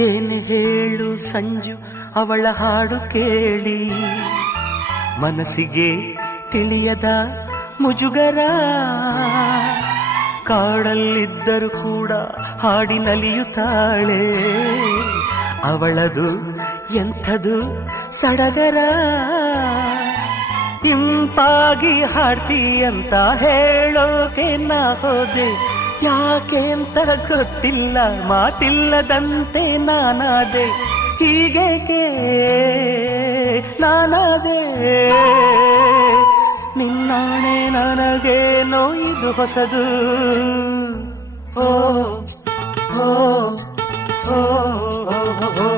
ಏನು ಹೇಳು ಸಂಜು ಅವಳ ಹಾಡು ಕೇಳಿ, ಮನಸ್ಸಿಗೆ ತಿಳಿಯದ ಮುಜುಗರ. ಕಾಡಲ್ಲಿದ್ದರೂ ಕೂಡ ಹಾಡಿ ನಲಿಯುತ್ತಾಳೆ, ಅವಳದು ಎಂಥದು ಸಡಗರ. ಇಂಪಾಗಿ ಹಾಡ್ತಿ ಅಂತ ಹೇಳೋಕೆ ನಾ ಹೋದೆ, ಯಾಕೆ ಅಂತ ಗೊತ್ತಿಲ್ಲ, ಮಾತಿಲ್ಲದಂತೆ ನಾನಾದೆ. ಹೀಗೇಕೆ ನಾನಾದೆ, ನಿನ್ನಾಣೆ ನನಗೇನೋ ಇದು ಹೊಸದು. ಓ ಓ ಓ ಓ